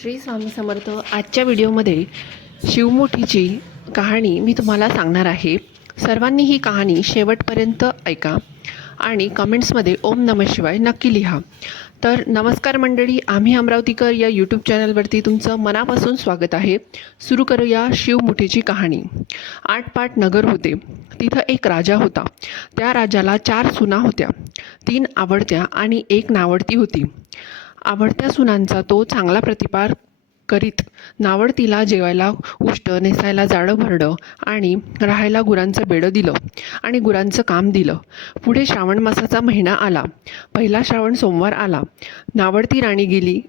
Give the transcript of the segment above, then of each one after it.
श्री स्वामी समर्थ आजच्या व्हिडिओमध्ये शिवमुठीची कहाणी मी तुम्हाला सांगणार आहे. सर्वांनी ही कहाणी शेवटपर्यंत ऐका आणि कमेंट्समध्ये ओम नम शिवाय नक्की लिहा. तर नमस्कार मंडळी आम्ही अमरावतीकर या यूट्यूब चॅनलवरती तुमचं मनापासून स्वागत आहे. सुरू करूया शिवमुठीची कहाणी. आठ पाट नगर होते. तिथं एक राजा होता. त्या राजाला चार सुना होत्या. तीन आवडत्या आणि एक नावडती होती. आवडत्या सुनांचा तो चांगला प्रतिपार करीत नावडतीला जेवायला उष्ट नेसायला जाडं भरडं आणि राहायला गुरांचं बेडं दिलं आणि गुरांचं काम दिलं. पुढे श्रावण मासाचा महिना आला. पहिला श्रावण सोमवार आला. नावडती राणी गेली.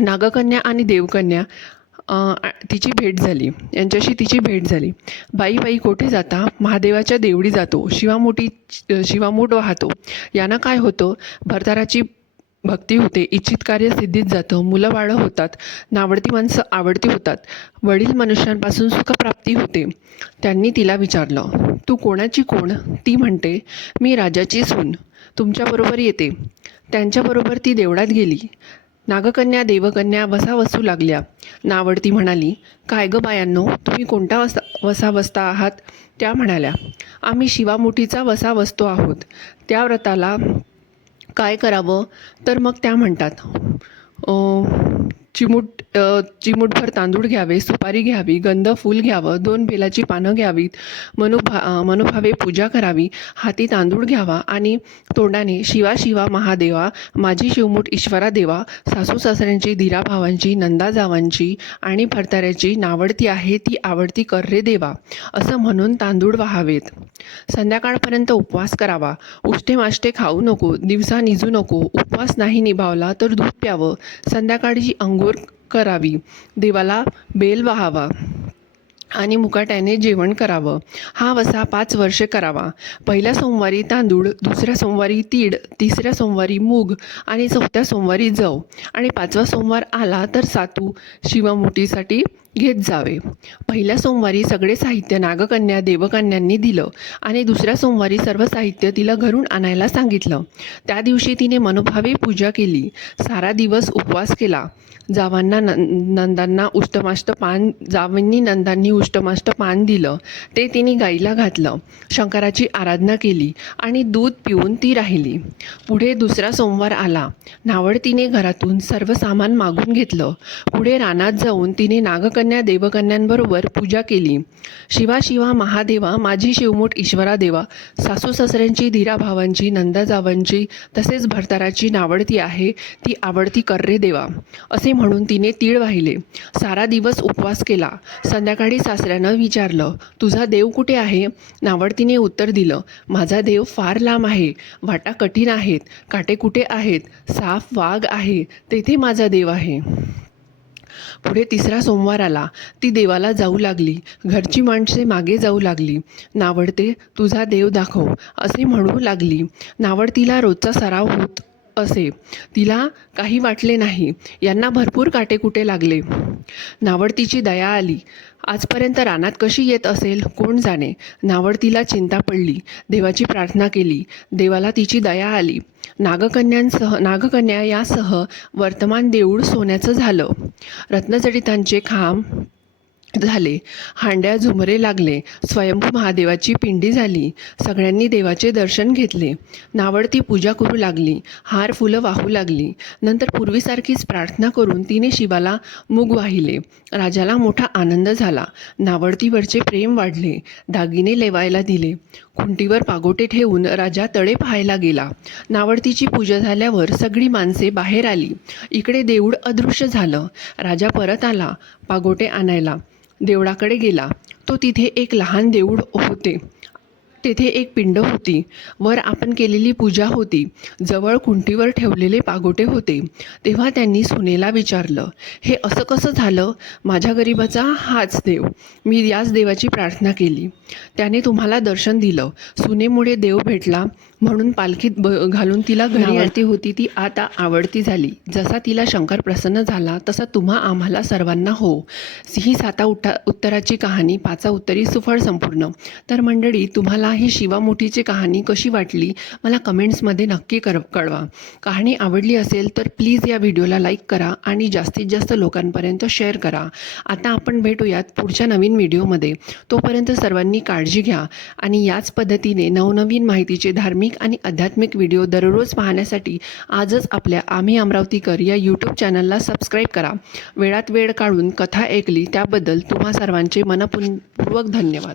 नागकन्या आणि देवकन्या तिची भेट झाली. यांच्याशी तिची भेट झाली. बाई बाई कोठे जाता? महादेवाच्या देवळी जातो. शिवामोठी शिवामूठ वाहतो. यानं काय होतं? भरताराची भक्ती होते इच्छित कार्य सिद्धीत जातं मुलं बाळं होतात नावडती माणसं आवडती होतात वडील मनुष्यांपासून सुखप्राप्ती होते. त्यांनी तिला विचारलं तू कोणाची कोण? ती म्हणते मी राजाची सून तुमच्याबरोबर येते. त्यांच्याबरोबर ती देवळात गेली. नागकन्या देवकन्या वसा वसू लागल्या. नावडती म्हणाली काय गं बायांनो तुम्ही कोणता वसा वसा वसता आहात? त्या म्हणाल्या आम्ही शिवामुठीचा वसा वसतो आहोत. त्या व्रताला काय करावं? तर मग त्या म्हणतात चिमूट चिमूटभर तांदूळ घ्यावे सुपारी घ्यावी गंध फूल घ्यावं दोन बेलाची पानं घ्यावीत मनुभा मनुभावे मनोभावे पूजा करावी हाती तांदूळ घ्यावा आणि तोंडाने शिवा शिवा महादेवा माझी शिवमूठ ईश्वरा देवा सासू सासऱ्यांची धीरा भावांची नंदा जावांची आणि भरताऱ्याची नावडती आहे ती आवडती कर रे देवा असं म्हणून तांदूळ व्हावेत. संध्याकाळपर्यंत उपवास करावा. उष्टे माष्टे खाऊ नको दिवसा निजू नको उपवास नाही निभावला तर दूध प्यावं. संध्याकाळची अंघोळ करावी. देवाला बेल वाहावा आणि मुकाट्याने जेवण करावं. हा वसा पाच वर्षे करावा. पहिल्या सोमवारी तांदूळ दुसऱ्या सोमवारी तीड तिसऱ्या सोमवारी मूग आणि चौथ्या सोमवारी जव. आणि पाचवा सोमवार आला तर सातू शिवमुठीसाठी घेत जावे. पहिल्या सोमवारी सगळे साहित्य नागकन्या देवकन्यांनी दिलं आणि दुसऱ्या सोमवारी सर्व साहित्य तिला घरून आणायला सांगितलं. त्या दिवशी तिने मनोभावे पूजा केली. सारा दिवस उपवास केला. जावांना नं नंदांना उष्टमाष्ट पान जावांनी नंदांनी उष्टमाष्ट पान दिलं. ते तिने गाईला घातलं. शंकराची आराधना केली आणि दूध पिऊन ती राहिली. पुढे दुसरा सोमवार आला. नावडतीने घरातून सर्व सामान मागून घेतलं. पुढे रानात जाऊन तिने नागकन्या देवकन्यांबरोबर पूजा केली. शिवा शिवा महादेवा माझी शिवमूठ ईश्वरा देवा सासू सासऱ्यांची धीरा भावांची नंदा जावांची तसेच भरताराची नावडती आहे ती आवडती कर्रे देवा असे म्हणून तिने तीळ वाहिले. सारा दिवस उपवास केला. संध्याकाळी सासऱ्यानं विचारलं तुझा देव कुठे आहे? नावडतीने उत्तर दिलं माझा देव फार लांब आहे. वाटा कठीण आहेत. काटे कुठे आहेत? साफ वाघ आहे. तेथे माझा देव आहे. पुढे तिसरा सोमवार आला. ती देवाला जाऊ लागली. घरची माणसे मागे जाऊ लागली. नावडते तुझा देव दाखव असे म्हणू लागली. नावडतीला रोजचा सराव होत असे. तिला काही वाटले नाही. यांना भरपूर काटेकुटे लागले. नावडतीची दया आली. आजपर्यंत रानात कशी येत असेल कोण जाणे? नावडतीला चिंता पडली. देवाची प्रार्थना केली. देवाला तिची दया आली. नागकन्यांसह नागकन्या यासह वर्तमान देऊळ सोन्याचं झालं. रत्नजडितांचे खांब झाले. हांड्या झुमरे लागले. स्वयंभू महादेवाची पिंडी झाली. सगळ्यांनी देवाचे दर्शन घेतले. नावडती पूजा करू लागली. हार फुलं वाहू लागली. नंतर पूर्वीसारखीच प्रार्थना करून तिने शिवाला मूग वाहिले. राजाला मोठा आनंद झाला. नावडतीवरचे प्रेम वाढले. दागिने लेवायला दिले. खुंटीवर पागोटे ठेवून राजा तळे पाहायला गेला. नावडतीची पूजा झाल्यावर सगळी माणसे बाहेर आली. इकडे देऊळ अदृश्य झालं. राजा परत आला. पागोटे आणायला. देवळाकडे गेला. तो तिथे एक लहान देऊळ होते. तेथे एक पिंड होती. वर आपण केलेली पूजा होती. जवळ कुंटीवर ठेवलेले पागोटे होते. तेव्हा त्यांनी सुनेला विचारलं हे असं कसं झालं? माझ्या गरिबाचा हाच देव. मी याच देवाची प्रार्थना केली. त्याने तुम्हाला दर्शन दिलं. सुनेमुळे देव भेटला म्हणून पालखीत ब घालून तिला घरी होती ती आता आवडती झाली. जसा तिला शंकर प्रसन्न झाला तसा तुम्हा आम्हाला सर्वांना हो. ही साता उठा उत्तराची कहाणी पाचा उत्तरी सुफळ संपूर्ण. तर मंडळी तुम्हाला ही शिवामुठीची कहाणी कशी वाटली मला कमेंट्समध्ये नक्की कर कळवा. कहाणी आवडली असेल तर प्लीज या व्हिडिओला लाईक करा आणि जास्तीत जास्त लोकांपर्यंत शेअर करा. आता आपण भेटूयात पुढच्या नवीन व्हिडिओमध्ये. तोपर्यंत सर्वांनी काळजी घ्या आणि याच पद्धतीने नवनवीन माहितीचे धार्मिक आणि आध्यात्मिक व्हिडिओ दररोज पाहण्यासाठी आजच आपल्या आम्ही अमरावतीकर या यूट्यूब चॅनलला सबस्क्राईब करा. वेळात वेळ काढून कथा ऐकली त्याबद्दल तुम्हा सर्वांचे मनपूर्वक धन्यवाद.